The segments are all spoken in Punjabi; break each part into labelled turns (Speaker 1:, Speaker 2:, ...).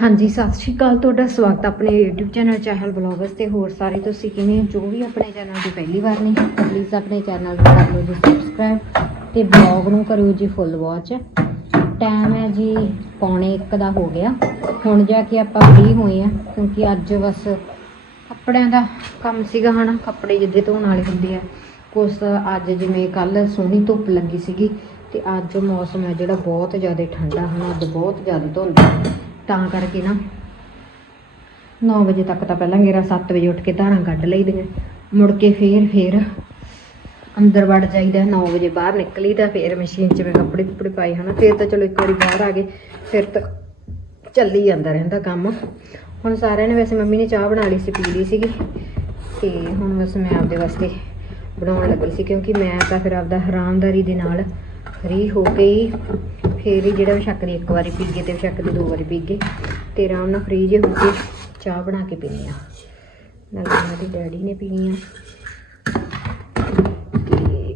Speaker 1: ਹਾਂਜੀ, ਸਤਿ ਸ਼੍ਰੀ ਅਕਾਲ। ਤੁਹਾਡਾ ਸਵਾਗਤ ਆਪਣੇ YouTube ਚੈਨਲ ਚਾਹਲ ਬਲੌਗਸ ਤੇ। ਹੋਰ ਸਾਰੇ ਤੁਸੀਂ ਕਿਵੇਂ ਜੋ ਵੀ ਆਪਣੇ ਚੈਨਲ ਦੀ ਪਹਿਲੀ ਵਾਰ ਨੇ ਪਲੀਜ਼ ਆਪਣੇ ਚੈਨਲ ਨੂੰ ਕਰ ਲਓ ਜੀ ਸਬਸਕ੍ਰਾਈਬ ਤੇ ਬਲੌਗ ਨੂੰ ਕਰਿਓ ਜੀ ਫੁੱਲ ਵਾਚ ਟਾਈਮ ਹੈ ਜੀ ਪੌਣੇ 1 ਦਾ ਹੋ ਗਿਆ। ਹੁਣ ਜਾ ਕੇ ਆਪਾਂ ਫ੍ਰੀ ਹੋਏ ਆ ਕਿਉਂਕਿ ਅੱਜ ਬਸ ਕੱਪੜਿਆਂ ਦਾ ਕੰਮ ਸੀਗਾ ਹਨਾ। ਕੱਪੜੇ ਜਿੱਦੇ ਧੋਣ ਵਾਲੇ ਹੁੰਦੇ ਆ। ਕੁਛ ਅੱਜ ਜਿਵੇਂ ਕੱਲ ਸੋਹਣੀ ਧੁੱਪ ਲੱਗੀ ਸੀਗੀ ਤੇ ਅੱਜ ਮੌਸਮ ਹੈ ਜਿਹੜਾ ਬਹੁਤ ਜ਼ਿਆਦਾ ਠੰਡਾ ਹਨਾ, ਅੱਜ ਬਹੁਤ ਜ਼ਿਆਦਾ ਧੁੰਦ। ਹੈ। ਤਾਂ ਕਰਕੇ ਨਾ 9 ਵਜੇ ਤੱਕ ਤਾਂ ਪਹਿਲਾਂ ਮੇਰਾ 7 ਵਜੇ ਉੱਠ ਕੇ ਧਾਰਾਂ ਕੱਢ ਲਈਦੀਆਂ। ਮੁੜ ਕੇ ਫੇਰ ਫੇਰ ਅੰਦਰ ਵੜ ਜਾਈਦਾ 9 ਵਜੇ ਬਾਹਰ ਨਿਕਲੀਦਾ, ਫੇਰ ਮਸ਼ੀਨ 'ਚ ਮੈਂ ਕੱਪੜੇ ਕੁੱਪੜੇ ਪਾਏ ਹਨਾ, ਫੇਰ ਤਾਂ ਚਲੋ ਇੱਕ ਵਾਰੀ ਬਾਹਰ ਆ ਗਏ, ਫਿਰ ਤਾਂ ਚੱਲੀ ਜਾਂਦਾ ਰਹਿੰਦਾ ਕੰਮ। ਹੁਣ ਸਾਰਿਆਂ ਨੇ ਵੈਸੇ ਮੰਮੀ ਨੇ ਚਾਹ ਬਣਾ ਲਈ ਸੀ, ਪੀ ਲਈ ਸੀਗੀ ਤੇ ਹੁਣ ਬਸ ਮੈਂ ਆਪਦੇ ਵਾਸਤੇ ਬਣਾਉਣ ਲੱਗੀ ਸੀ, ਕਿਉਂਕਿ ਮੈਂ ਤਾਂ ਫਿਰ ਆਪਦਾ ਹਰਾਮਦਾਰੀ ਦੇ ਨਾਲ ਫਰੀ ਹੋ ਕੇ ਹੀ ਫੇਰ ਹੀ ਜਿਹੜਾ ਵਿਸ਼ੱਕ ਦੀ ਇੱਕ ਵਾਰੀ ਪੀਗੇ ਤੇ ਵਿਸ਼ੱਕ ਦੀ ਦੋ ਵਾਰੀ ਪੀਗੇ ਗਏ ਤੇ ਆਰਾਮ ਨਾਲ ਫ੍ਰੀ ਜੇ ਹੋ ਕੇ ਚਾਹ ਬਣਾ ਕੇ ਪੀਣੀ ਆ। ਨਾਲ ਉਹਨਾਂ ਦੀ ਡੈਡੀ ਨੇ ਪੀਣੀ ਆ। ਤੇ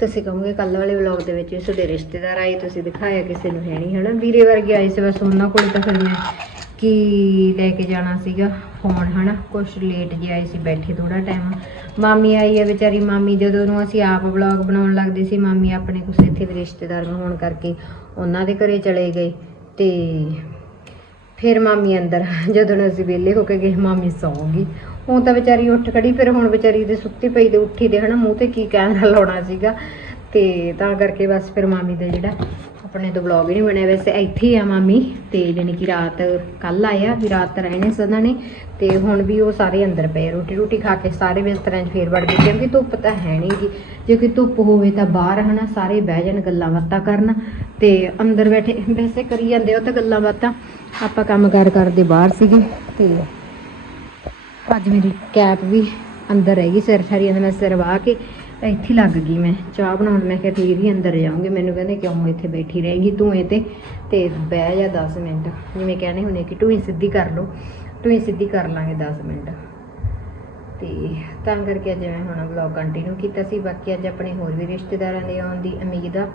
Speaker 1: ਤੁਸੀਂ ਕਹੋਗੇ ਕੱਲ ਵਾਲੇ ਵਲੌਗ ਦੇ ਵਿੱਚ ਤੁਹਾਡੇ ਰਿਸ਼ਤੇਦਾਰ ਆਏ, ਤੁਸੀਂ ਦਿਖਾਇਆ ਕਿਸੇ ਨੂੰ ਹੈ ਨਹੀਂ ਹਨਾ? ਵੀਰੇ ਵਰਗੇ ਆਏ ਸੀ, ਬਸ ਉਹਨਾਂ ਕੋਲ ਤਾਂ ਫਿਰ ਮੈਂ ਕੀ ਲੈ ਕੇ ਜਾਣਾ ਸੀਗਾ ਫੋਨ ਹਨਾ? ਕੁਛ ਲੇਟ ਜਿਹਾ ਆਏ ਸੀ, ਬੈਠੇ ਥੋੜਾ ਟਾਈਮ ਮਾਮੀ ਆਈ ਹੈ ਵਿਚਾਰੀ, ਮਾਮੀ ਜਦੋਂ ਨੂੰ ਅਸੀਂ ਆਪ ਵਲੌਗ ਬਣਾਉਣ ਲੱਗਦੇ ਸੀ, ਮਾਮੀ ਆਪਣੇ ਕੁਛ ਇੱਥੇ ਵੀ ਰਿਸ਼ਤੇਦਾਰ ਨੂੰ ਹੋਣ ਕਰਕੇ ਉਹਨਾਂ ਦੇ ਘਰੇ ਚਲੇ ਗਏ ਤੇ ਫਿਰ ਮਾਮੀ ਅੰਦਰ, ਜਦੋਂ ਨੂੰ ਅਸੀਂ ਵਿਹਲੇ ਹੋ ਕੇ ਗਏ, ਮਾਮੀ ਸੌਂ ਗਈ। ਹੁਣ ਤਾਂ ਵਿਚਾਰੀ ਉੱਠ ਖੜੀ, ਫਿਰ ਹੁਣ ਵਿਚਾਰੀ ਦੇ ਸੁੱਤੀ ਪਈ ਦੇ, ਉੱਠੀ ਦੇ, ਹਨਾ? ਮੂੰਹ ਤੇ ਕੀ ਕੈਮਰਾ ਲਾਉਣਾ ਸੀਗਾ। ਤੇ ਤਾਂ ਕਰਕੇ ਬਸ ਫਿਰ ਮਾਮੀ ਦਾ ਜਿਹੜਾ ਆਪਣੇ ਤੋਂ ਵਲੌਗ ਹੀ ਨਹੀਂ ਬਣਿਆ। ਵੈਸੇ ਇੱਥੇ ਹੀ ਆ ਮਾਮੀ ਤੇ ਜਾਣੀ ਕਿ ਰਾਤ ਕੱਲ ਆਇਆ ਵੀ ਰਾਤ ਤਾਂ ਰਹਿਣੇ ਸੀ ਉਹਨਾਂ ਨੇ ਤੇ ਹੁਣ ਵੀ ਉਹ ਸਾਰੇ ਅੰਦਰ ਪਏ ਰੋਟੀ ਰੋਟੀ ਖਾ ਕੇ ਸਾਰੇ ਬਿਸਤਰਿਆਂ 'ਚ ਫੇਰ ਵੜ ਗਏ ਕਿਉਂਕਿ ਧੁੱਪ ਤਾਂ ਹੈ ਨਹੀਂ ਜੀ ਜੇ ਕੋਈ ਧੁੱਪ ਹੋਵੇ ਤਾਂ ਬਾਹਰ ਹਨਾ ਸਾਰੇ ਬਹਿ ਜਾਣ ਗੱਲਾਂ ਬਾਤਾਂ ਕਰਨ ਤੇ ਅੰਦਰ ਬੈਠੇ। ਵੈਸੇ ਕਰੀ ਜਾਂਦੇ ਉਹ ਤਾਂ ਗੱਲਾਂ ਬਾਤਾਂ। ਆਪਾਂ ਕੰਮ ਕਾਰ ਕਰਦੇ ਬਾਹਰ ਸੀਗੇ ਤੇ ਅੱਜ ਮੇਰੀ ਕੈਪ ਵੀ ਅੰਦਰ ਰਹਿ ਗਈ, ਸਿਰ ਠਰੀਆਂ ਦਾ ਮੈਂ ਸਿਰ ਵਾਹ ਕੇ ਇੱਥੇ ਲੱਗ ਗਈ ਮੈਂ। ਚਾਹ ਬਣਾਉਣ ਮੈਂ ਕਿਹਾ ਠੀਕ ਹੀ ਅੰਦਰ ਜਾਊਂਗੀ। ਮੈਨੂੰ ਕਹਿੰਦੇ ਕਿਉਂ ਇੱਥੇ ਬੈਠੀ ਰਹੇਗੀ ਤੂੰ ਇਹ ਤੇ? ਤੇ ਬਹਿ ਜਾ 10 ਮਿੰਟ। ਜਿਵੇਂ ਕਹਿੰਦੇ ਹੁੰਦੇ ਕਿ ਟੂਈ ਸਿੱਧੀ ਕਰ ਲਓ। ਟੂਈ ਸਿੱਧੀ ਕਰ ਲਾਂਗੇ 10 ਮਿੰਟ। ਤੇ ਤਾਂ ਕਰਕੇ ਅੱਜ ਮੈਂ ਹੁਣ ਵਲੌਗ ਕੰਟੀਨਿਊ ਕੀਤਾ ਸੀ। ਬਾਕੀ ਅੱਜ ਆਪਣੇ ਹੋਰ ਵੀ ਰਿਸ਼ਤੇਦਾਰਾਂ ਦੇ ਆਉਣ ਦੀ ਉਮੀਦ ਆ।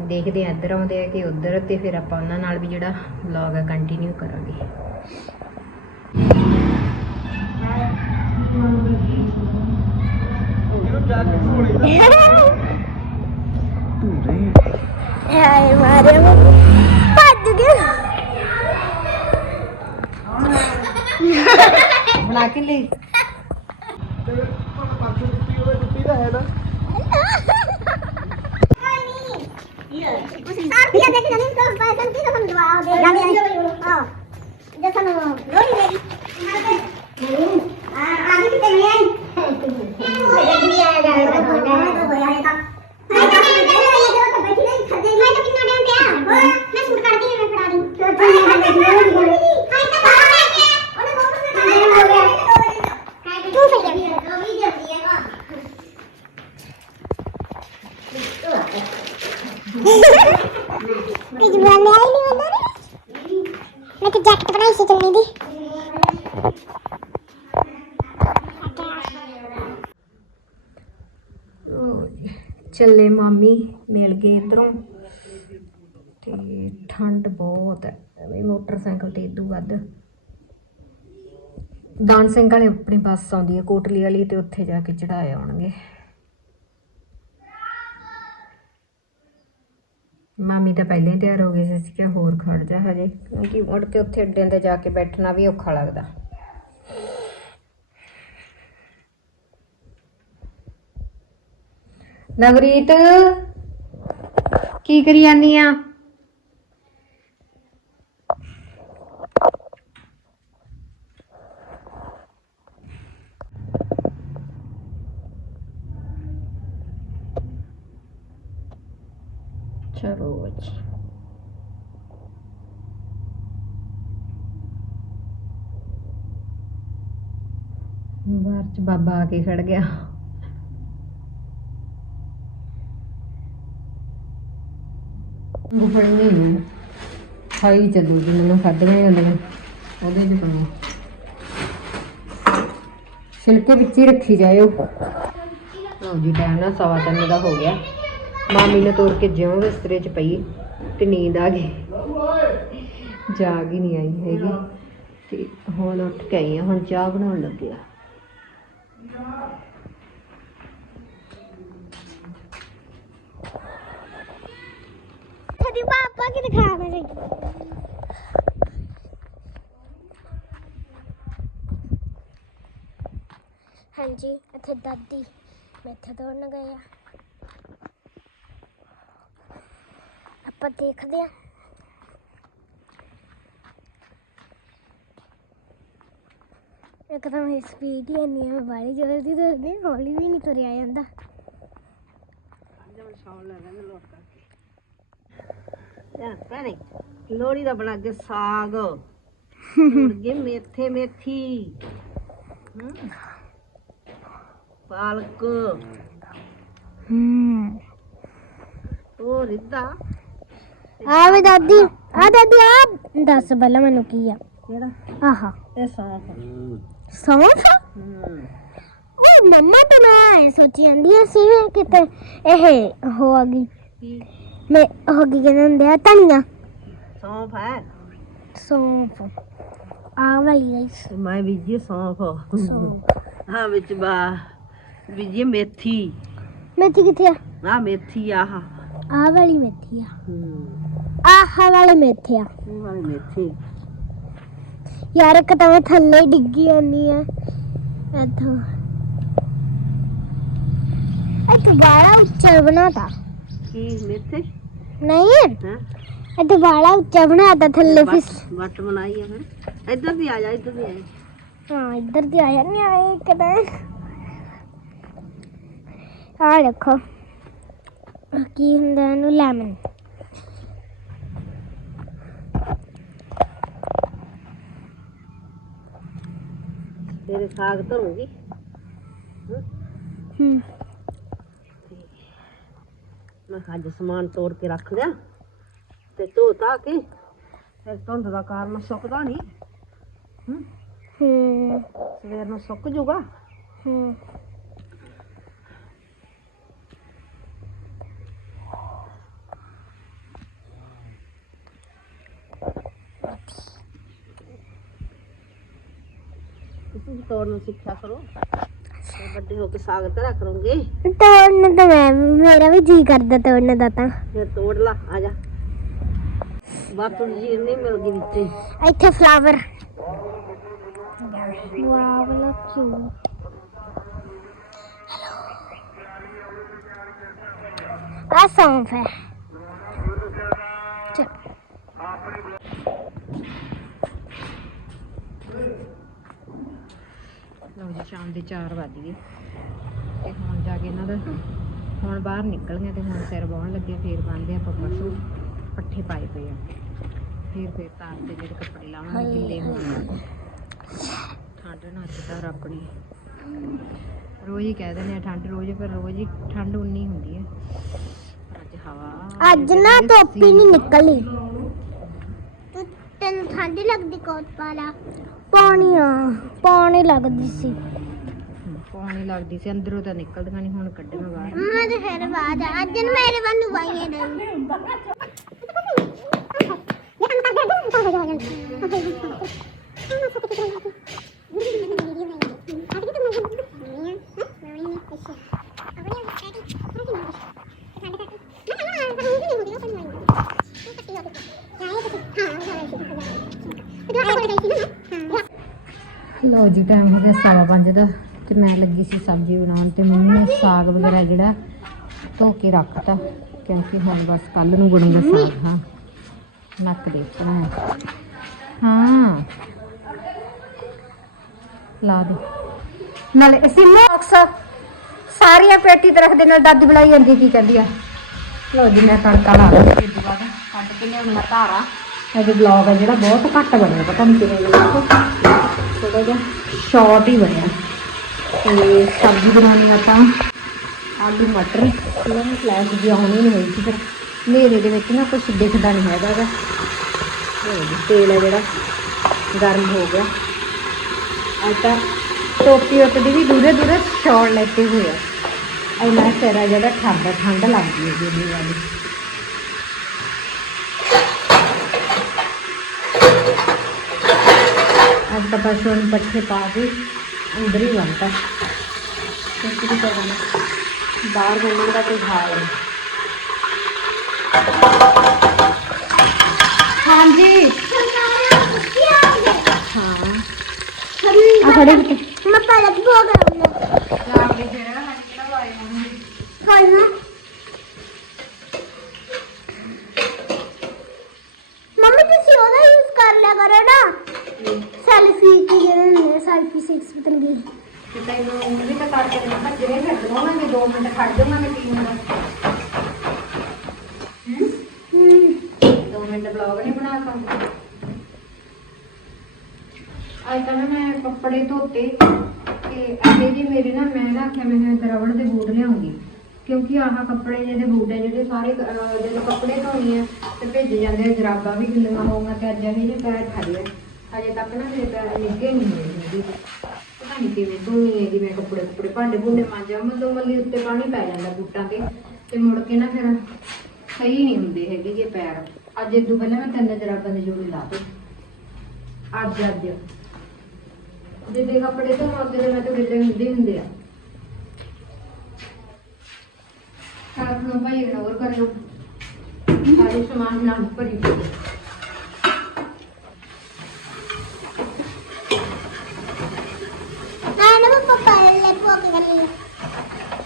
Speaker 1: ਦੇਖਦੇ ਆ, ਇੱਧਰ ਆਉਂਦੇ ਆ ਕਿ ਉੱਧਰ ਤੇ ਫਿਰ ਆਪਾਂ ਉਹਨਾਂ ਨਾਲ ਵੀ ਜਿਹੜਾ ਵਲੌਗ ਆ ਕੰਟੀਨਿਊ ਕਰਾਂਗੇ।
Speaker 2: ਹਾਏ ਮਾਰੇ ਭੱਜ ਗਏ
Speaker 1: ਬਣਾ ਕੇ ਲਈ।
Speaker 2: ਸਾਥੀਆਂ ਦੇਖ ਜਾਨੇ ਤਾਂ ਪੈਸਾ ਕੀ ਤੁਹਾਨੂੰ ਦਵਾ ਦੇ ਜਾਂਦੇ ਹਾਂ ਜੇ ਸਾਨੂੰ ਲੋੜੀ ਦੇਗੀ ਆ ਆ ਗਈ ਤੇ ਨਹੀਂ ਆਈ ਗੱਡੀ ਆ ਜਾ ਰਿਹਾ ਤਾਂ ਹੋਇਆ ਤਾਂ ਮੈਂ ਤਾਂ ਬੈਠੀ ਨਹੀਂ ਖੱਦੇ ਮੈਂ ਤਾਂ ਕਿੰਨਾ ਟਾਈਮ ਪਿਆ ਹੋਰ ਮੈਂ ਸੂਟ ਕੱਢਦੀ ਹਾਂ ਮੈਂ ਫੜਾ ਦੂੰ ਤੇ ਤੂੰ ਮੈਂ ਬੈਠੀ ਹੋਈ ਹਾਈ ਤਾਂ ਬਾਹਰ ਆ ਗਿਆ ਉਹਨੇ ਵਾਪਸ ਨਾ ਕੰਮ ਹੋ ਗਿਆ ਤੂੰ ਸਹੀ ਹੈ ਉਹ ਵੀ ਜਲਦੀ ਹੈ ਨਾ ਕੁਝ ਬੋਲਨੇ ਆਈ ਨਹੀਂ ਉਹਨਾਂ ਮੈਂ ਤਾਂ ਜੈਕਟ ਬਣਾਈ ਸੀ ਚੁੰਨੀ ਦੀ
Speaker 1: ਚੱਲੇ ਮਾਮੀ ਮਿਲ ਗਏ ਇਧਰੋਂ। ਤੇ ਠੰਡ ਬਹੁਤ ਹੈ। ਐਵੇਂ ਮੋਟਰਸਾਈਕਲ ਤੇ ਇਦੂ ਵੱਧ। ਦਾਨ ਸਿੰਘ ਵਾਲੇ ਆਪਣੀ ਬੱਸ ਆਉਂਦੀ ਹੈ, ਕੋਟਲੀ ਵਾਲੀ, ਤੇ ਉੱਥੇ ਜਾ ਕੇ ਚੜਾਏ ਆਉਣਗੇ। ਮਾਮੀ ਤਾਂ ਪਹਿਲੇ ਹੀ ਤਿਆਰ ਹੋ ਗਈ ਸੀ, ਅਸੀਂ ਹੋਰ ਖੜ ਜਾ ਹਜੇ, ਕਿਉਂਕਿ ਮੁੜ ਕੇ ਉੱਥੇ ਅੱਡਿਆਂ ਤੇ ਜਾ ਕੇ ਬੈਠਣਾ ਵੀ ਔਖਾ ਲੱਗਦਾ। ਨਵਰੀਤ, ਕੀ ਕਰੀ ਜਾਂਦੀ ਆ ਚਲੋ ਜੀ ਬਾਹਰ ਚ ਬਾਬਾ ਆ ਕੇ ਖੜ ਗਿਆ। ਗੁਫੜੀ ਨਹੀਂ ਹੈ। ਖਾਈ ਚੱਲੂ ਜੀ ਮੈਨੂੰ ਖਾਧੀਆਂ ਹੀ ਹੁੰਦੀਆਂ ਉਹਦੇ। ਚ ਪਾਉਂ ਛਿਲਕੇ ਵਿੱਚ ਹੀ ਰੱਖੀ ਜਾਇਓ। ਲਓ ਜੀ, ਟਾਈਮ ਨਾ ਸਵਾ ਤਿੰਨ ਦਾ ਹੋ ਗਿਆ। ਮਾਮੀ ਨੇ ਤੋੜ ਕੇ ਜਿਉਂ ਬਿਸਤਰੇ 'ਚ ਪਈ ਤੇ ਨੀਂਦ ਆ ਗਈ। ਜਾਗ ਹੀ ਨਹੀਂ ਆਈ ਹੈਗੀ। ਤੇ ਹੁਣ ਉੱਠ ਕੇ ਆਈ ਹਾਂ, ਹੁਣ ਚਾਹ ਬਣਾਉਣ ਲੱਗਿਆ। ਆ
Speaker 2: ਪਾਪਾ ਕੀ ਦਿਖਾ ਮੇਰੇ ਹਾਂਜੀ, ਇੱਥੇ ਦਾਦੀ ਮੈਥੇ ਦੌੜਨ ਗਏ ਆ। ਆਪਾਂ ਦੇਖਦੇ ਆ। ਇੱਕਦਮ ਸਪੀਡ ਹੀ ਨਹੀਂ ਹੈ ਬਾਰੀ ਜਲਦੀ ਦੌੜਦੀ ਹੌਲੀ ਵੀ ਨਹੀਂ ਤੁਰਿਆ ਜਾਂਦਾ।
Speaker 3: ਭੈਣੇ ਲੋੜੀ ਦਾ ਬਣਾ ਕੇ ਸਾਗ। ਮੁਰਗੇ ਮੇਥੇ ਮੇਥੀ। ਹਮ। ਪਾਲਕ।
Speaker 2: ਹੂੰ।
Speaker 3: ਉਹ ਰਿੱਧਾ
Speaker 2: ਆ ਵੇ ਦਾਦੀ ਆ ਦਾਦੀ ਆ ਦੱਸ ਪਹਿਲਾਂ ਮੈਨੂੰ ਕੀ ਆ।
Speaker 3: ਕਿਹੜਾ?
Speaker 2: ਆਹਾ।
Speaker 3: ਇਹ ਸੌਂਫ
Speaker 2: ਸੌਂਫ
Speaker 3: ਹਮ
Speaker 2: ਉਹ ਮੰਮਾ ਤਾਂ ਮੈਂ ਐਂ ਸੋਚੀ ਜਾਂਦੀ ਸੀ ਕਿਤੇ ਇਹ ਹੋ ਆ ਗਈ
Speaker 3: ਕੀ
Speaker 2: ਮੈਂ ਹੋ ਗਈ ਕਹਿੰਦੇ ਹੁੰਦੇ ਆ ਧਨੀਆ
Speaker 3: ਸੌਂਫ ਹੈ
Speaker 2: ਸੌਂਫ ਆ ਵਾਲੀ ਗਾਈਸ
Speaker 3: ਤੇ ਮੈਂ ਬੀਜੀ ਸੌਂਫ ਹਾਂ ਵਿੱਚ ਬਾ ਬੀਜੀ ਮੇਥੀ
Speaker 2: ਮੇਥੀ ਕਿੱਥੇ ਆ
Speaker 3: ਆ ਮੇਥੀ ਆਹ
Speaker 2: ਆ ਵਾਲੀ ਮੇਥੀ ਆ
Speaker 3: ਹਮ
Speaker 2: ਆਹ ਵਾਲੇ ਮੇਥੇ ਆ
Speaker 3: ਇਹ ਵਾਲੀ ਮੇਥੀ
Speaker 2: ਯਾਰ ਇੱਕ ਤਾਂ ਮੈਂ ਥੱਲੇ ਡਿੱਗੀ ਜਾਂਦੀ ਆ। ਇੱਥੋਂ। ਇੱਕ ਬਾਲਾ ਉੱਚਾ ਬਣਾਤਾ।
Speaker 3: ਕੀ ਮੇਥੇ?
Speaker 2: ਨਹੀਂ
Speaker 3: ਹਾਂ?
Speaker 2: ਇੱਥੇ ਬਾਲਾ ਉੱਚਾ ਬਣਾਤਾ ਥੱਲੇ ਫਿਸ
Speaker 3: ਵੱਟ ਬਣਾਈ ਹੈ ਫਿਰ। ਇੱਧਰ ਵੀ ਆ ਜਾ ਇੱਧਰ ਵੀ ਆ ਜਾ।
Speaker 2: ਹਾਂ ਇੱਧਰ ਦੀ ਆਇਆ ਨਹੀਂ ਆਏ ਤਾਂ। ਆ ਦੇਖੋ। ਕੀ ਹੁੰਦਾ ਇਹਨੂੰ ਲੈਮਨ।
Speaker 3: ਤੇਰੇ ਸਾਗ ਧਰੂੰਗੀ।
Speaker 2: ਹੂੰ।
Speaker 3: ਮੈਂ ਕਿਹਾ ਅੱਜ ਸਮਾਨ ਤੋੜ ਕੇ ਰੱਖ ਲਿਆ ਤੇ ਧੋ ਤਾ ਕੇ ਫਿਰ ਧੁੰਦ ਦਾ ਕਾਰਨ ਸੁੱਕਦਾ ਨਹੀਂ
Speaker 2: ਹੂੰ।
Speaker 3: ਸਵੇਰ ਨੂੰ ਸੁੱਕ ਜੂਗਾ।
Speaker 2: ਹੂੰ।
Speaker 3: ਤੁਸੀਂ ਤੋੜਨਾ ਸਿੱਖਿਆ ਕਰੋ। ਤੇ ਵੱਡੇ ਹੋ ਕੇ ਸਾਗ ਧਰਿਆ ਕਰੋਗੇ।
Speaker 2: ਤੋੜਨ ਤਾਂ ਮੈਂ ਮੇਰਾ ਵੀ ਜੀ ਕਰਦਾ ਤੋੜਨ ਦਾ ਤਾਂ।
Speaker 3: ਫਿਰ ਤੋੜ ਲਾ ਆ ਜਾ। ਬਾਤੂ ਜੀ ਨਹੀਂ ਮਿਲ ਗਈ ਵਿੱਚੇ।
Speaker 2: ਇੱਥੇ ਫਲਾਵਰ ਵਾਓ ਬਲਾ ਕਿਊਟ ਆ ਸੌਂਫ ਹੈ।
Speaker 1: ਲਓ ਜੀ ਸ਼ਾਮ ਦੇ 4 ਵੱਜ ਗਏ। ਤੇ ਹੁਣ ਜਾ ਕੇ ਇਹਨਾਂ ਦਾ ਹੁਣ ਬਾਹਰ ਨਿਕਲ ਗਏ ਤੇ ਹੁਣ ਸਿਰ ਵਾਹੁਣ ਲੱਗੇ ਫੇਰ ਬੰਨਦੇ ਆਪਾਂ ਪਸ਼ੂ ਪੱਠੇ ਪਾਏ ਪਏ ਆ। ਫੇਰ ਫੇਰ ਤਾਰ ਤੇ ਜਿਹੜੇ ਕੱਪੜੇ ਲਾਵਾਂਗੇ ਗਿੱਲੇ ਹੋਣ ਠੰਡ ਨਾ ਜਿੱਦਾਂ ਰੱਬ ਨੇ ਰੋਜ਼ ਹੀ ਕਹਿ ਦਿੰਦੇ ਆ ਠੰਡ ਰੋਜ਼ ਪਰ ਰੋਜ਼ ਹੀ ਠੰਡ ਉਨੀ ਹੁੰਦੀ ਹੈ ਅੱਜ ਹਵਾ
Speaker 2: ਅੱਜ ਨਾ ਹੀ ਨਹੀਂ ਨਿਕਲੀ। ਤੈਨੂੰ ਠੰਡੀ ਲੱਗਦੀ ਕੋਟ ਪਾਲਾ? ਪਾਣੀ ਆ ਪਾਣੀ ਲੱਗਦੀ ਸੀ।
Speaker 1: ਪਾਣੀ ਲੱਗਦੀ ਸੀ ਅੰਦਰੋਂ ਤਾਂ ਨਿਕਲਦੀਆਂ ਨਹੀਂ ਹੁਣ ਕੱਢੀਆਂ ਬਾਹਰ।
Speaker 2: ਮੈਂ ਤੇ ਫਿਰ ਬਾਅਦ ਅੱਜ ਨੂੰ ਮੇਰੇ ਵੱਲ ਨੂੰ ਵਾਈਏ ਦੇ
Speaker 1: ਲਓ ਜੀ ਟਾਈਮ ਹੋ ਗਿਆ ਸਵਾ ਪੰਜ ਦਾ ਤੇ ਮੈਂ ਲੱਗੀ ਸੀ ਸਬਜ਼ੀ ਬਣਾਉਣ ਤੇ ਮੰਮੀ ਨੇ ਸਾਗ ਵਗੈਰਾ ਜਿਹੜਾ ਧੋ ਕੇ ਰੱਖਤਾ ਕਿਉਂਕਿ ਹੁਣ ਬਸ ਕੱਲ ਨੂੰ ਬਣੂਗਾ ਸਾਗ ਹਾਂ। ਨੱਕ ਦੇਖਣਾ ਹੈ। ਹਾਂ। ਲਾ ਦੇ। ਨਾਲੇ ਅਸੀਂ ਅਕਸਰ ਸਾਰੀਆਂ ਪੇਟੀ ਤੇ ਰੱਖਦੇ ਨਾਲ ਦਾਦੀ ਬਣਾਈ ਜਾਂਦੀ ਕੀ ਕਹਿੰਦੀ ਆ। ਲਓ ਜੀ ਮੈਂ ਤੜਕਾ ਲਾ ਲਿਆ ਤੇ ਤੋਂ ਬਾਅਦ। ਕੱਢ ਕੇ ਲਿਆਉਣਾ ਧਾਰਾ। ਇਹ ਬਲੌਗ ਹੈ ਜਿਹੜਾ ਬਹੁਤ ਘੱਟ ਬਣਿਆ ਪਤਾ ਨਹੀਂ ਕਿਵੇਂ ਬਣਿਆ। ਥੋੜਾ ਜਿਹਾ ਸ਼ਾਰਟ ਹੀ ਬਣਿਆ। ਤੇ ਸਬਜ਼ੀ ਬਣਾਉਣੀ ਆਪਾਂ ਆਲੂ ਮਟਰ। ਇਹਨਾਂ ਨੂੰ ਫਲੈਸ਼ ਜੀ ਆਉਣੀ ਨਹੀਂ ਹੋਈ ਸੀ ਫਿਰ ਹਨੇਰੇ ਦੇ ਵਿੱਚ ਨਾ ਕੁਝ ਦਿਖਦਾ ਨਹੀਂ ਹੈਗਾ ਗਾ। ਤੇਲ ਹੈ ਜਿਹੜਾ, ਗਰਮ ਹੋ ਗਿਆ। ਆਟਾ ਟੋਪੀ ਉੱਤੇ ਵੀ ਦੂਰੇ ਦੂਰੇ ਛੋੜ ਲੈਤੇ ਹੋਏ ਆ। ਇੰਨਾ ਸਿਰ ਜਿਹੜਾ ਠੰਡ ਠੰਡ ਲੱਗਦੀ ਹੈ ਜੀ ਵਾਲੀ ਅੱਜ ਤਾਂ ਪਸ਼ੂਆਂ ਨੂੰ ਪੱਠੇ ਪਾ ਕੇ ਅੰਦਰ ਹੀ ਬੰਨਤਾ ਕੁਛ ਵੀ ਕਰਨਾ ਬਾਹਰ ਘੁੰਮਣ ਦਾ ਕੋਈ ਹਾਲ ਨਹੀਂ ਹਾਂਜੀ ਹਾਂ ਆ ਖੜੇ ਪੁੱਤ
Speaker 2: ਮੈਂ ਪਹਿਲਾਂ ਕੀ ਬੋਲ ਕਰਾਂ
Speaker 1: ਲਾਗ ਦੇ ਜਿਹੜਾ ਹੱਥ ਕਿਹੜਾ ਵਾਏ ਹੋਣਗੇ
Speaker 2: ਕੋਈ ਨਾ ਮੰਮੀ ਤੁਸੀਂ ਉਹਦਾ ਯੂਜ਼ ਕਰ ਲਿਆ ਕਰੋ ਨਾ ਸੈਲਫੀ ਕੀ ਕਹਿੰਦੇ ਨੇ ਸੈਲਫੀ 6 ਪਤਾ ਨਹੀਂ
Speaker 1: ਤੇ ਤੈਨੂੰ ਵੀ ਤਾਂ ਕਰਕੇ ਦੇ ਮੈਂ ਜਿਹੜੇ ਫਿਰ ਦਵਾਂਗੇ 2 ਮਿੰਟ ਖੜ ਜਾਵਾਂਗੇ ਕੀ ਹੁੰਦਾ
Speaker 2: ਹੂੰ?
Speaker 1: 2 ਮਿੰਟ ਬਲੌਗ ਨਹੀਂ ਬਣਾ ਸਕਦੇ। ਅੱਜ ਤਾਂ ਨਾ ਮੈਂ ਕੱਪੜੇ ਧੋਤੇ ਤੇ ਅੱਗੇ ਜੀ ਮੇਰੇ ਨਾ, ਮੈਂ ਨਾ ਆਖਿਆ, ਮੈਂ ਕਿਹਾ ਦੇ ਬੂਟ ਲਿਆਉਂਗੀ। ਕਿਉਂਕਿ ਆਹ ਕੱਪੜੇ ਜਿਹਦੇ ਬੂਟ ਹੈ ਜਿਹੜੇ ਸਾਰੇ ਜਦੋਂ ਕੱਪੜੇ ਧੋਣੇ ਆ ਤੇ ਭੇਜ ਜਾਂਦੇ ਆ, ਜਰਾਬਾਂ ਵੀ ਗਿੱਲੀਆਂ ਹੋਊਗਾ ਤੇ ਅੱਜ ਇਹ ਜਿਹੇ ਪੈਰ ਖੜੇ ਆ ਹਜੇ ਤੱਕ ਨਾ ਮੇਰੇ ਪੈਰ ਨਿੱਘੇ ਨਹੀਂ ਹੋਏ ਹੈਗੇ ਪਤਾ ਨਹੀਂ ਕਿਵੇਂ ਧੋਣੀ ਹੈ ਮੈਂ ਕੱਪੜੇ ਕੱਪੜੇ ਭਾਂਡੇ ਭੁੰਡੇ ਮਾਂਜਾਂ ਮੱਲੋ ਮੱਲੀ ਉੱਤੇ ਪਾਣੀ ਪੈ ਜਾਂਦਾ ਬੂਟਾਂ ਤੇ। ਤੇ ਮੁੜ ਕੇ ਨਾ ਫਿਰ ਸਹੀ ਨਹੀਂ ਹੁੰਦੇ ਹੈਗੇ ਜੇ ਪੈਰ। ਅੱਜ ਇਦੋਂ ਪਹਿਲਾਂ ਮੈਂ ਤਿੰਨ ਜਰਾਬਾਂ ਦੇ ਜੋੜੇ ਲਾ ਦਿੱਤੇ। ਅੱਜ ਅੱਜ। ਜਿਹਦੇ ਕੱਪੜੇ ਧੋਵਾਂਗੇ ਤੇ ਮੈਂ ਤਾਂ ਗਿੱਲੇ ਹੁੰਦੇ ਹੁੰਦੇ ਆ। ਸਾਰਾ ਨੂੰ ਭਾਈ ਇਗਨੋਰ ਕਰ ਲਓ। ਸਾਰੇ ਸਮਾਨ ਨਾਲ ਭਰੀ। ਪਈ ਹੈ।
Speaker 2: ਨਾ ਨਾ ਪਾਪਾ ਪਹਿਲੇ ਭੋਗ ਕਰ ਲਿਆ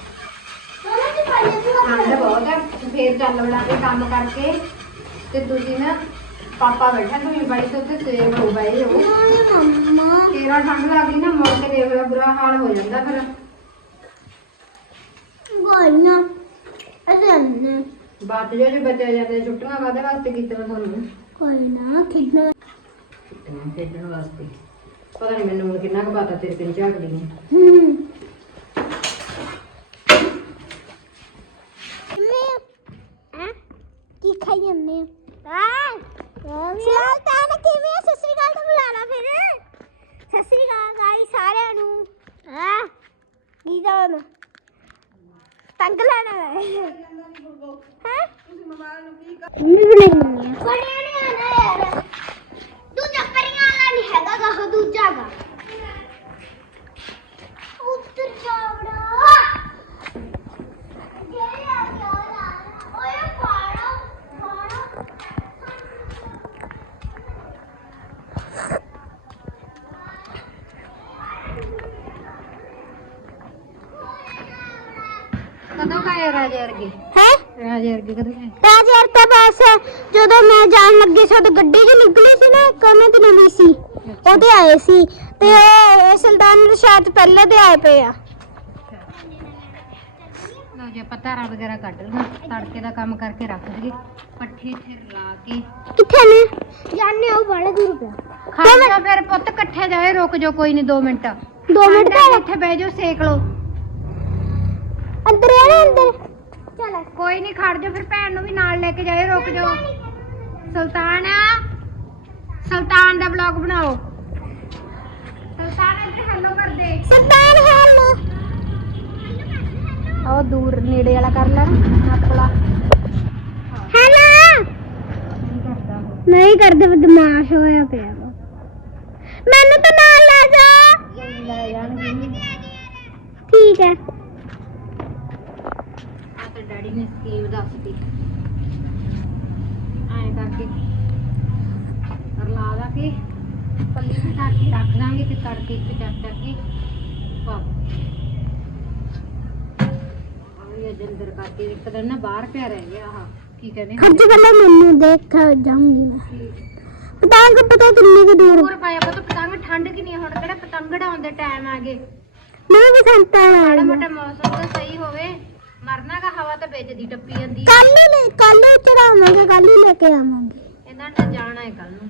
Speaker 2: ਮੰਮਾ ਜੀ ਪਹਿਲੇ ਭੋਗ
Speaker 1: ਠੰਡ ਬਹੁਤ ਹੈ ਫੇਰ ਚੱਲ ਵੜਾ ਕੇ ਕੰਮ ਕਰਕੇ ਤੇ ਤੁਸੀਂ ਨਾ ਪਾਪਾ ਬੈਠਾ ਤੁਸੀਂ ਬਾਈ ਤੋਂ ਉੱਤੇ ਸੇਵ ਹੋ ਬਾਈ ਹੋ
Speaker 2: ਹਾਏ ਮੰਮਾ
Speaker 1: ਤੇਰਾ ਠੰਡ ਲੱਗ ਗਈ ਨਾ ਮੁੜ ਕੇ ਦੇਖ ਲੈ ਬੁਰਾ ਹਾਲ ਹੋ ਜਾਂਦਾ ਫਿਰ।
Speaker 2: ਗੋਲੀਆਂ। ਅਸਾਂ
Speaker 1: ਬਾਤ ਜਿਹੜੇ ਬੱਚੇ ਜਾਂਦੇ ਛੁੱਟੀਆਂ ਕਾਦੇ ਵਾਸਤੇ ਕੀਤੇ ਮੈਂ ਤੁਹਾਨੂੰ?
Speaker 2: ਕੋਈ ਨਾ ਖੇਡਣਾ
Speaker 1: ਛੁੱਟੀਆਂ ਖੇਡਣ ਵਾਸਤੇ। ਪਤਾ ਨਹੀਂ ਮੈਨੂੰ ਹੁਣ ਕਿੰਨਾ ਕੁ ਪਤਾ ਤੇਰੇ ਤੇ ਝਾਕਦੀ ਹੈ
Speaker 2: ਹੂੰ ਮੈਂ ਕੀ ਖਾਈ ਜਾਂਦੇ ਆ ਸਿਆਲ ਤਾਂ ਨਾ ਕਿਵੇਂ ਸਤਿ ਸ੍ਰੀ ਅਕਾਲ ਤਾਂ ਬੁਲਾ ਲਾ ਫਿਰ ਸਤਿ ਸ੍ਰੀ ਅਕਾਲ ਗਾਈ ਸਾਰਿਆਂ ਨੂੰ ਹਾਂ ਕੀ ਜਾਣ ਤੰਗ ਲੈਣਾ ਹੈ ਹੈ ਤੁਸੀਂ ਮੋਬਾਈਲ ਨੂੰ ਕੀ ਕਰ ਬਣਿਆ ਨਹੀਂ ਆਣਾ ਯਾਰ ਦੂਜਾ ਪਰੀਆਂ ਵਾਲਾ ਨਹੀਂ ਹੈਗਾ ਗਾ ਦੂਜਾ ਗਾ ਉੱਤਰ ਜਾਵੜਾ ਜਿਹੜੇ ਆ ਗਿਆ ਓਏ ਪਾੜੋ ਪਾੜੋ
Speaker 1: ਕਦੋਂ ਖਾਏ ਰਾਜੇ ਵਰਗੇ।
Speaker 2: ਹੈ?
Speaker 1: ਰਾਜੇ ਵਰਗੇ ਕਦੋਂ ਖਾਏ
Speaker 2: ਰਾਜਰ ਤਾਂ ਬਸ ਜਦੋਂ ਮੈਂ ਜਾਣ ਲੱਗੀ ਸੀ ਉਦੋਂ ਗੱਡੀ 'ਚ ਨਿਕਲੀ ਸੀ ਨਾ ਕੋਨੇ ਤੇ ਨਵੀਂ ਸੀ। ਉਹਦੇ ਆਏ ਸੀ ਤੇ ਉਹ ਸੁਲਤਾਨ ਰਸ਼ਾਦ ਪਹਿਲੇ ਦੇ ਆਏ ਪਏ ਆ।
Speaker 1: ਲਓ ਜੇ ਆਪਾਂ ਧਾਰਾਂ ਵਗੈਰਾ ਕੱਢ ਲਈਆਂ। ਤੜਕੇ ਦਾ ਕੰਮ ਕਰਕੇ ਰੱਖ ਦਈਏ। ਪੱਠੇ ਇੱਥੇ ਲਾ ਕੇ।
Speaker 2: ਕਿੱਥੇ ਨੇ? ਜਾਣੇ ਉਹ ਬੜਾ ਦੂਰ ਪਿਆ
Speaker 1: ਖਾਣਾ ਫਿਰ ਪੁੱਤ ਇਕੱਠੇ ਜਾਏ ਰੁਕ ਜਾਓ ਕੋਈ ਨਹੀਂ 2 ਮਿੰਟ।
Speaker 2: 2 ਮਿੰਟ
Speaker 1: ਹੈ,
Speaker 2: ਦਾ
Speaker 1: ਇੱਥੇ ਬਹਿ ਜਾਓ ਸੇਕ ਲਓ।
Speaker 2: ਅੰਦਰ ਆ ਨਾ ਅੰਦਰ। ਚਲ
Speaker 1: ਕੋਈ ਨਹੀਂ ਖੜ ਜਾਓ ਫਿਰ ਭੈਣ ਨੂੰ ਵੀ ਨਾਲ ਲੈ ਕੇ ਜਾਏ ਰੁਕ ਜਾਓ। ਸੁਲਤਾਨ ਸੁਲਤਾਨ ਦਾ ਬਲੌਗ ਬਣਾਓ। ਸੁਲਤਾਨ ਇੱਥੇ ਹੈਲੋ ਕਰ ਦੇ
Speaker 2: ਸੁਲਤਾਨ ਹਾਲ।
Speaker 1: ਉਹ ਦੂਰ ਨੇੜੇ ਵਾਲਾ ਕਰ ਲੈ ਆਪਲਾ
Speaker 2: ਹੈਲੋ।
Speaker 1: ਨਹੀਂ ਕਰਦਾ ਉਹ।
Speaker 2: ਨਹੀਂ ਕਰਦੇ ਬਦਮਾਸ਼ ਹੋਇਆ ਪਿਆ। ਮੈਨੂੰ ਤਾਂ ਨਾਲ ਲੈ ਜਾ।
Speaker 1: ਲੈ ਜਾਣਗੇ।
Speaker 2: ਠੀਕ ਹੈ।
Speaker 1: ਆ ਤੇ ਡੈਡੀ ਨੇ ਸਕੀਮ ਦੱਸਤੀ। ਐਂ ਕਰਕੇ ਰਲਾ ਲਾ ਕੇ ਪੱਲੀ ਬਿਠਾ ਕੇ ਰੱਖ ਦਾਂਗੇ ਤੇ ਤੜਕੇ ਇੱਕ ਚੱਕ ਚੱਕ ਕੇ ਪਾ ਆਹ ਜੰਦਰ ਕਰਕੇ ਇੱਕ ਦਿਨ ਨਾ ਬਾਹਰ ਪਿਆ ਰਹਿ ਗਿਆ ਆਹ ਕੀ ਕਹਿੰਦੇ
Speaker 2: ਖਰਚ ਪਹਿਲਾਂ ਮੈਨੂੰ ਦੇਖ ਜਾਊਂਗੀ ਮੈਂ। ਪਤੰਗ ਪਤਾ ਕਿੰਨੀ ਕੁ ਦੂਰ।
Speaker 1: ਹੋਰ ਪਾਇਆ ਪਤਾ ਪਤੰਗ ਠੰਡ ਕਿੰਨੀ ਆ, ਹੁਣ ਕਿਹੜਾ ਪਤੰਗ ਉਡਾਉਣ ਦੇ ਟਾਈਮ ਆ ਗਏ।
Speaker 2: ਮੈਂ ਵੀ ਸੰਤਾ
Speaker 1: ਮਾੜਾ ਮੋਟਾ ਮੌਸਮ ਤਾਂ ਸਹੀ ਹੋਵੇ। ਮਰਨਾ ਕਾ ਹਵਾ ਤਾਂ ਵਿੱਚ ਦੀ ਟੱਪੀ ਜਾਂਦੀ।
Speaker 2: ਕੱਲ ਲੈ ਕੱਲ ਚੜਾਵਾਂਗੇ ਕੱਲ ਹੀ ਲੈ ਕੇ ਆਵਾਂਗੇ।
Speaker 1: ਇਹਨਾਂ ਨੇ ਜਾਣਾ ਹੈ ਕੱਲ ਨੂੰ।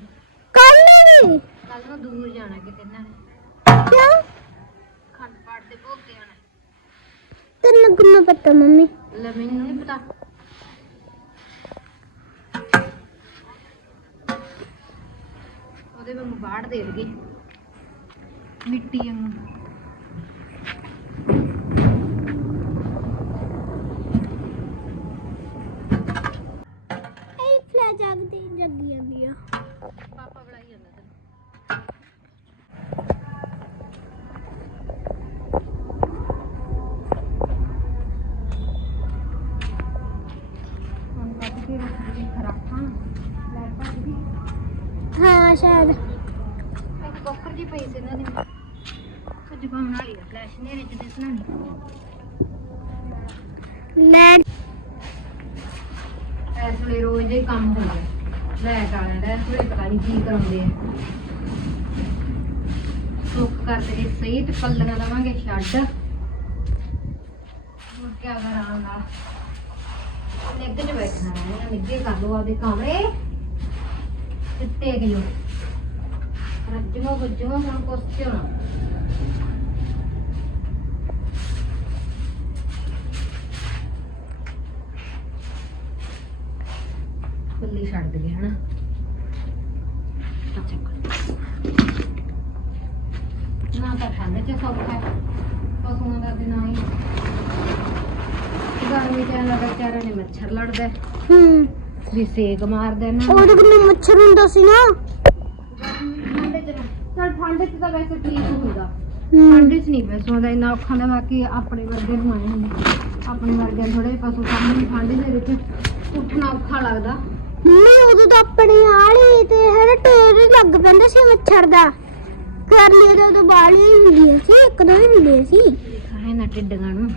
Speaker 2: ਕੱਲ ਵੀ?
Speaker 1: ਕੱਲ ਨੂੰ ਦੂਰ ਜਾਣਾ ਕਿਤੇ ਇਹਨਾਂ ਨੇ।
Speaker 2: ਕਿਉਂ?
Speaker 1: ਖੰਡ ਪਾਠ ਦੇ ਭੋਗ ਤੇ ਆਣਾ
Speaker 2: ਤੈਨੂੰ ਕਿੰਨਾ ਪਤਾ ਮੰਮੀ?
Speaker 1: ਲੈ ਮੈਨੂੰ ਨਹੀਂ ਪਤਾ। ਉਹਦੇ ਵਾਂਗੂ ਬਾੜ ਦੇਣਗੇ ਮਿੱਟੀ ਵਾਂਗੂ।
Speaker 2: ਮੈਂ ਜਾਗਦੀ ਜੱਗੀ ਜਾਂਦੀ ਆ।
Speaker 1: ਪਾਪਾ ਬੁਲਾਈ ਜਾਂਦਾ ਤੈਨੂੰ
Speaker 2: ਹੁਣ ਵੱਧ ਕੇ ਰੱਖੀ ਖਰਾਕਾਂ ਲੈ ਭੱਜ ਗਈ ਹਾਂ ਸ਼ਾਇਦ।
Speaker 1: ਇੱਕ ਬੋਕਰ ਜੀ ਪਈ ਸੀ ਇਹਨਾਂ ਦੀ ਕੁਝ ਬਣਾ ਲਈ ਫਲੈਸ਼ ਨੇ। ਰਿਚ ਦਿਸਣਾ ਨਹੀਂ
Speaker 2: ਲੈਣ
Speaker 1: ਇਸ ਵੇਲੇ ਰੋਜ਼ ਦੇ ਕੰਮ ਹੁੰਦਾ ਲੈ ਕੇ ਆਇਆ ਦਾ ਥੋੜੇ ਪਤਾ ਨਹੀਂ ਕੀ ਕਰਾਉਂਦੇ ਆ। ਸੁੱਕ ਕਰਕੇ ਸਹੀ ਤੇ ਪੱਲੀਆਂ ਲਵਾਂਗੇ, ਛੱਡ। ਹੋਰ ਕੀ ਆਰਾਮ ਨਾਲ ਨਿੱਘ ਚ ਬੈਠਣਾ ਰਹਿਣਾ ਨਿੱਘੇ ਕਰ ਲੋ ਆਪਦੇ ਕਮਰੇ ਤੇ ਟੇਕ ਜੋ ਰੱਜੋ ਬੱਜੋ ਹੁਣ ਕੁਛ ਹੋਣਾ ਖੁੱਲੀ ਛੱਡ ਦਈਏ ਹਨਾ ਅੱਛਾ ਨਾ ਤਾਂ ਠੰਡ ਚ ਸੌਖਾ ਹੈ ਪਸ਼ੂਆਂ ਦਾ ਤੇ ਨਾ ਹੀ ਗਰਮੀ ਚ ਇਹਨਾਂ ਵਿਚਾਰਿਆਂ ਨੇ ਮੱਛਰ ਲੜਦਾ ਹੈ,
Speaker 2: ਹੂੰ।
Speaker 1: ਵੀ ਸੇਕ ਮਾਰਦਾ ਨਾ।
Speaker 2: ਉਹਦੇ ਕਿੰਨੇ ਮੱਛਰ ਹੁੰਦਾ ਸੀ ਨਾ।
Speaker 1: ਠੰਡ ਚ ਨਾ। ਚਲ ਠੰਡ ਚ ਤਾਂ ਵੈਸੇ ਠੀਕ ਹੁੰਦਾ।
Speaker 2: ਹੂੰ।
Speaker 1: ਠੰਡ ਚ ਨਹੀਂ ਪਸ਼ੂਆਂ ਦਾ ਇੰਨਾ ਔਖਾ ਹੁੰਦਾ ਬਾਕੀ ਆਪਣੇ ਵਰਗੇ ਨੂੰ ਆਏ ਹੁੰਦੇ। ਆਪਣੇ ਵਰਗੇ ਥੋੜੇ ਪਸ਼ੂ ਸਾਹਮਣੇ ਠੰਡ ਦੇ ਵਿੱਚ ਉੱਠਣਾ ਔਖਾ ਲੱਗਦਾ।
Speaker 2: ਮੰਮੀ ਉਦੋਂ ਤਾਂ ਆਪਣੇ ਆਲੀ ਤੇ ਹਰ ਟੇਰ ਹੀ ਲੱਗ ਪੈਂਦਾ ਸੀ ਮੱਛਰ ਦਾ। ਕਰ ਲਈ ਤਾਂ ਉਦੋਂ ਬਾਲੀਆਂ ਹੀ ਹੁੰਦੀਆਂ ਸੀ ਇੱਕ ਦੋ ਹੀ ਹੁੰਦੀਆਂ ਸੀ।
Speaker 1: ਖਾਏ ਨਾ ਨੂੰ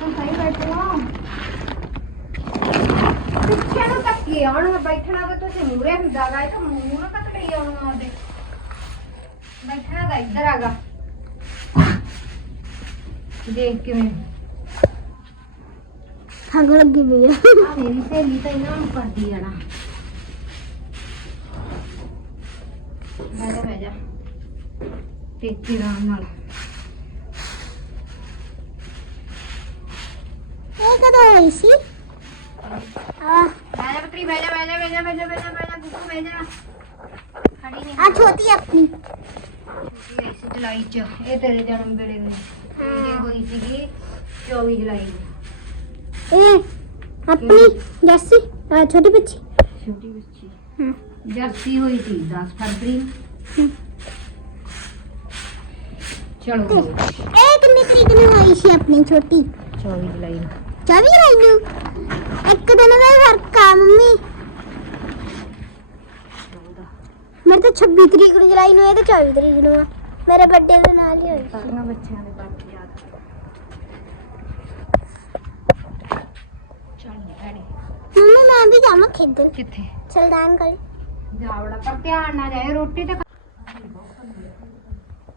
Speaker 1: ਤੂੰ ਸਹੀ ਬੈਠੋ ਪਿੱਛੇ ਨੂੰ ਧੱਕੇ ਆਉਣ ਬੈਠਣਾ ਤਾਂ ਤੁਸੀਂ ਮੂਰੇ ਹੁੰਦਾ ਗਾ ਇਹ ਤਾਂ ਨਾ ਕੱਟੜੀ ਆਉਣ ਆਉਂਦੇ। ਬੈਠਣਾ ਤਾਂ ਇੱਧਰ ਆਗਾ ਦੇਖ ਕਿਵੇਂ।
Speaker 2: ਖੰਗ ਲੱਗੀ ਪਈ ਆ।
Speaker 1: ਆ ਮੇਰੀ ਸਹੇਲੀ ਤਾਂ ਇਹਨਾਂ ਨੂੰ ਕਰਦੀ ਜਾਣਾ ਬਹਿ ਜਾ ਬਹਿ ਜਾ। ਟੇਕੀ ਆਰਾਮ ਨਾਲ।
Speaker 2: ਇਹ ਕਦੋਂ ਹੋਈ ਸੀ? ਆ
Speaker 1: ਬਹਿ ਜਾ ਪਤਰੀ ਬਹਿ ਜਾ ਬਹਿ ਜਾ ਬਹਿ ਜਾ ਬਹਿ ਜਾ ਬਹਿ ਜਾ ਬਹਿ ਜਾ ਗੁੱਗੂ ਬਹਿ ਜਾ ਖੜੀ ਨਹੀਂ
Speaker 2: ਆ ਛੋਟੀ ਆਪਣੀ
Speaker 1: ਇਸ ਜੁਲਾਈ ਚ ਇਹ ਤੇਰੇ ਜਨਮ ਵੇਲੇ ਨੂੰ ਇਹ ਹੋਈ ਸੀਗੀ 24 ਜੁਲਾਈ ਨੂੰ
Speaker 2: ਇਹ ਆਪਣੀ ਜੱਸੀ ਆ ਛੋਟੀ ਬੱਚੀ
Speaker 1: ਛੋਟੀ ਬੱਚੀ
Speaker 2: ਹਾਂ
Speaker 1: ਜਰਸੀ ਹੋਈ ਸੀ 10 ਫਰਵਰੀ ਨੂੰ
Speaker 2: ਹਮ।
Speaker 1: ਚਲੋ
Speaker 2: ਇਹ ਕਿੰਨੀ ਤਰੀਕ ਨੂੰ ਹੋਈ ਸੀ ਆਪਣੀ ਛੋਟੀ
Speaker 1: 24 ਜੁਲਾਈ ਨੂੰ
Speaker 2: 24 ਜੁਲਾਈ ਨੂੰ ਇੱਕ ਦਿਨ ਦਾ ਹੀ ਫ਼ਰਕ ਆ ਮੰਮੀ। ਮੇਰੇ ਤਾਂ 26 ਤਰੀਕ ਨੂੰ ਜੁਲਾਈ ਨੂੰ ਇਹ ਤਾਂ 24 ਤਰੀਕ ਨੂੰ ਆ। ਮੇਰੇ ਬਰਥਡੇ ਦੇ ਨਾਲ ਹੀ ਹੋਈ ਸੀ।
Speaker 1: ਸਾਰੀਆਂ ਬੱਚਿਆਂ ਦੇ ਬਾਰੇ ਯਾਦ ਚੱਲ ਭੈਣੇ।
Speaker 2: ਮੰਮੀ ਮੈਂ ਵੀ ਜਾਵਾਂ ਖੇਡਣ।
Speaker 1: ਕਿੱਥੇ?
Speaker 2: ਚਲਦਾਨ ਕਰ
Speaker 1: ਜਾਵੜਾ ਪਰ ਧਿਆਨ ਨਾਲ ਜਾਏ ਰੋਟੀ ਤੇ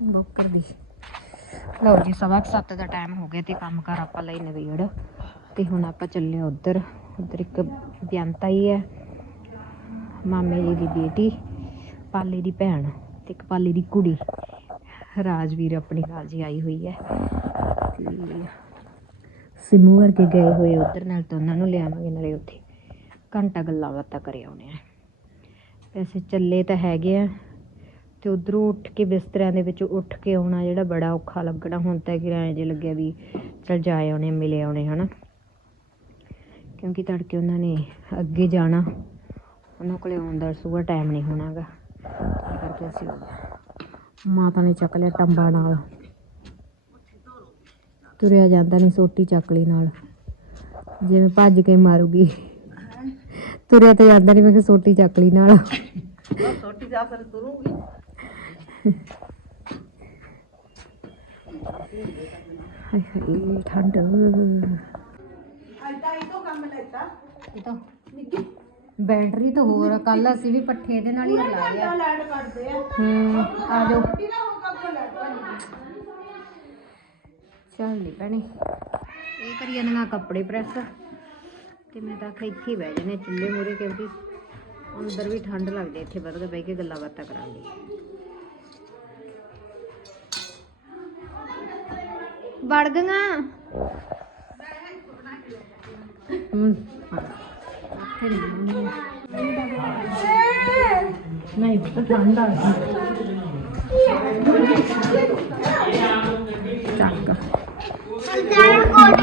Speaker 1: ਬੁੱਕ ਦੀ। ਲਓ ਜੀ ਸਵਾ ਕੁ ਸੱਤ ਦਾ ਟਾਈਮ ਹੋ ਗਿਆ ਤੇ ਕੰਮ ਕਰ ਆਪਾਂ ਲਈ ਨਵੇੜ ਤੇ ਹੁਣ ਆਪਾਂ ਚੱਲੇ ਉਧਰ। ਉਧਰ ਇੱਕ ਬਿਆੰਤਾ ਹੀ ਹੈ, ਮਾਮੇ ਜੀ ਦੀ ਬੇਟੀ, ਪਾਲੇ ਦੀ ਭੈਣ ਤੇ ਇੱਕ ਪਾਲੇ ਦੀ ਕੁੜੀ। ਰਾਜਵੀਰ ਆਪਣੀ ਨਾਲ ਜੀ ਆਈ ਹੋਈ ਹੈ ਤੇ ਸਿਮੂ ਵਰਗੇ ਗਏ ਹੋਏ ਉਧਰ ਨਾਲ ਤਾਂ ਉਹਨਾਂ ਨੂੰ ਲਿਆਵਾਂਗੇ, ਨਾਲੇ ਉੱਥੇ ਘੰਟਾ ਗੱਲਾਂ ਬਾਤਾਂ ਕਰੇ ਆਉਣੇ ਆ ਵੈਸੇ ਚੱਲੇ ਤਾਂ ਹੈਗੇ ਆ ਤੇ ਉਧਰੋਂ ਉੱਠ ਕੇ ਬਿਸਤਰਿਆਂ ਦੇ ਵਿੱਚ ਉੱਠ ਕੇ ਆਉਣਾ ਜਿਹੜਾ ਬੜਾ ਔਖਾ ਲੱਗਣਾ। ਹੁਣ ਤਾਂ ਕਿਰਾਏ ਜੇ ਲੱਗਿਆ ਵੀ ਚਲ ਜਾਏ ਆਉਣੇ, ਮਿਲੇ ਆਉਣੇ, ਹਨਾ? ਕਿਉਂਕਿ ਤੜਕੇ ਉਹਨਾਂ ਨੇ ਅੱਗੇ ਜਾਣਾ, ਉਹਨਾਂ ਕੋਲੇ ਆਉਣ ਦਾ ਸੁਬਹ ਟਾਈਮ ਨਹੀਂ ਹੋਣਾਗਾ ਕਰਕੇ ਅਸੀਂ ਮਾਤਾ ਨੇ ਚੱਕ ਲਿਆ ਟੰਬਾ ਨਾਲ। ਤੁਰਿਆ ਜਾਂਦਾ ਨਹੀਂ, ਸੋਟੀ ਚੱਕ ਲਈ ਨਾਲ। ਜਿਵੇਂ ਭੱਜ ਕੇ ਮਾਰੂਗੀ। ਤੁਰਿਆ ਤਾਂ ਜਾਂਦਾ ਨਹੀਂ, ਮੈਂ ਕਿ ਸੋਟੀ ਚੱਕ ਲਈ ਨਾਲ।
Speaker 3: ਛੋਟੀ ਜਾ ਫਿਰ ਤੁਰੂਗੀ
Speaker 1: ਹਾਏ ਹਾਏ, ਠੰਡ।
Speaker 3: ਤੋਂ ਕੰਮ ਲੈਤਾ।
Speaker 1: ਇਹ ਤਾਂ ਬੈਟਰੀ ਤਾਂ ਹੋਰ ਕੱਲ ਅਸੀਂ ਵੀ ਪੱਠੇ ਦੇ ਨਾਲ ਹੀ ਲਾਏ ਆ
Speaker 3: ਲੈਟ ਕੱਢਦੇ ਆ।
Speaker 1: ਹੂੰ ਆ ਜਾਓ।
Speaker 3: ਰੋਟੀ ਨਾ ਹੁਣ ਕਦੋਂ ਲੈਟ
Speaker 1: ਚੱਲ ਨਹੀਂ ਭੈਣੇ ਇਹ ਕਰੀ ਜਾਂਦੀਆਂ ਕੱਪੜੇ ਪ੍ਰੈਸ ਤੇ ਮੈਂ ਤਾਂ ਆਖਿਆ ਇੱਥੇ ਹੀ ਬਹਿ ਜਾਨੇ ਚੁੱਲ੍ਹੇ ਮੂਰੇ ਕਿਉਂਕਿ ਅੰਦਰ ਵੀ ਠੰਡ ਲੱਗਦੀ ਇੱਥੇ ਬਦਲ ਬਹਿ ਕੇ ਗੱਲਾਂ ਬਾਤਾਂ ਕਰਾਂਗੇ ਵੜ ਗਈਆਂ। ਹੂੰ ਹਾਂ। ਇੱਥੇ ਨਹੀਂ ਬਣਨੀ। ਨਹੀਂ ਤਾਂ ਠੰਡ ਆ ਚੱਕ
Speaker 2: ਚਲਦਾਨ ਕੋਟ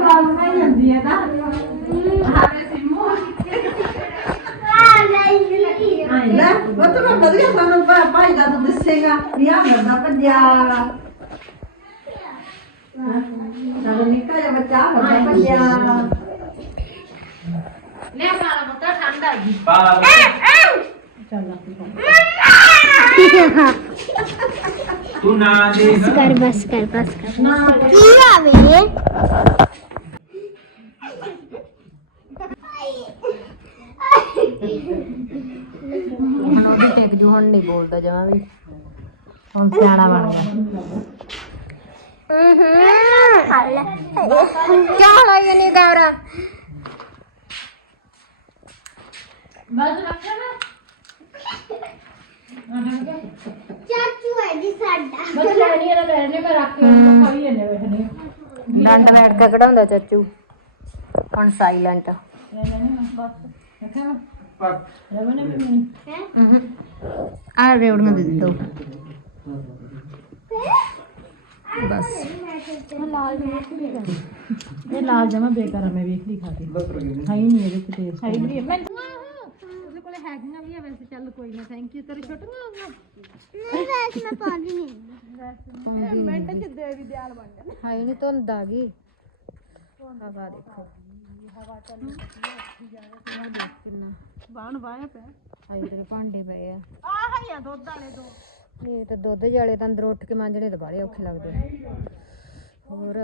Speaker 2: ਨਾ Bieda? Haare Simmo? ਲੈ ਉਹ ਤਾਂ ਮੈਂ
Speaker 3: ਵਧੀਆ ਸਾਨੂੰ ਭਾ- ਭਾਈ ਦਾ ਤੂੰ ਦੱਸੇਗਾ ਵੀ ਆ ਮਰਦਾ ਭੱਜਿਆ ਨਾਲ ਨਿੱਕਾ ਜਿਹਾ ਬੱਚਾ ਆਹ ਮਰਦਾ ਭੱਜਿਆ
Speaker 1: ਲੈ ਸਾਰਾ ਪੁੱਤ ਠੰਡ ਆ ਗਈ
Speaker 4: ਤੂੰ ਨਾ ਦੇ
Speaker 2: ਕਰ ਬਸ ਕਰ ਬਸ ਕਰ
Speaker 3: ਨਾ
Speaker 2: ਕੀ ਆਵੇ
Speaker 1: ਹੁਣ ਉਹਦੀ ਟਿਕ ਜੂ ਹੁਣ ਨਹੀਂ ਬੋਲਦਾ ਜਮਾਂ ਵੀ। ਹੁਣ ਸਿਆਣਾ ਬਣ ਗਿਆ।
Speaker 2: ਚਾਚੂ ਹੈ ਜੀ ਸਾਡਾ।
Speaker 1: ਡੰਡ ਬੈਠ ਕੇ ਕਢਾਉਂਦਾ ਚਾਚੂ। ਹੁਣ ਸਾਇਲੈਂਟ ਆ ਰੇਵੜੀਆਂ ਦੇ ਦੇ ਦੋ ਬਸ।
Speaker 3: ਇਹ ਲਾਲ ਜਮਾ ਬੇਕਾਰ ਆ ਮੈਂ ਵੇਖ ਲਈ ਖਾ ਕੇ ਹੈ ਹੀ ਨਹੀਂ ਇਹਦੇ ਚ ਟੇਸਟ ਹੈ ਨਹੀਂ
Speaker 1: ਉਹਦੇ ਕੋਲੇ ਹੈਗੀਆਂ ਵੀ ਆ ਵੈਸੇ ਚੱਲ ਕੋਈ ਨਾ ਥੈਂਕ ਯੂ ਤੇਰੇ ਛੋਟੀਆਂ ਹੋਈਆਂ
Speaker 2: ਨਹੀਂ ਵੈਸੇ ਮੈਂ ਪਾਉਂਦੀ ਨਹੀਂ।
Speaker 1: ਮਿੰਟ ਚ ਦੇ ਵੀ ਦਿਆਲ ਬਣ ਜਾਣਾ ਹਾਏ ਨਹੀਂ ਧੁੰਦ ਆ ਗਈ। ਹਵਾ ਦੇਖੋ। ਹਵਾ ਚੱਲ ਕਿੰਨਾ।
Speaker 3: ਬਾਣ ਵਾਇਆ ਪਿਆ।
Speaker 1: ਹਾਏ ਤੇਰੇ ਭਾਂਡੇ ਪਏ ਆ।
Speaker 3: ਆਹ ਹੀ ਆ ਦੁੱਧ ਵਾਲੇ ਦੋ।
Speaker 1: ਇਹ ਤਾਂ ਦੁੱਧ ਜਾਲੇ ਤਾਂ ਅੰਦਰ ਉੱਠ ਕੇ ਮਾਂਜਣੇ ਤਾਂ ਬਾਹਲੇ ਔਖੇ ਲੱਗਦੇ ਆ। ਹੋਰ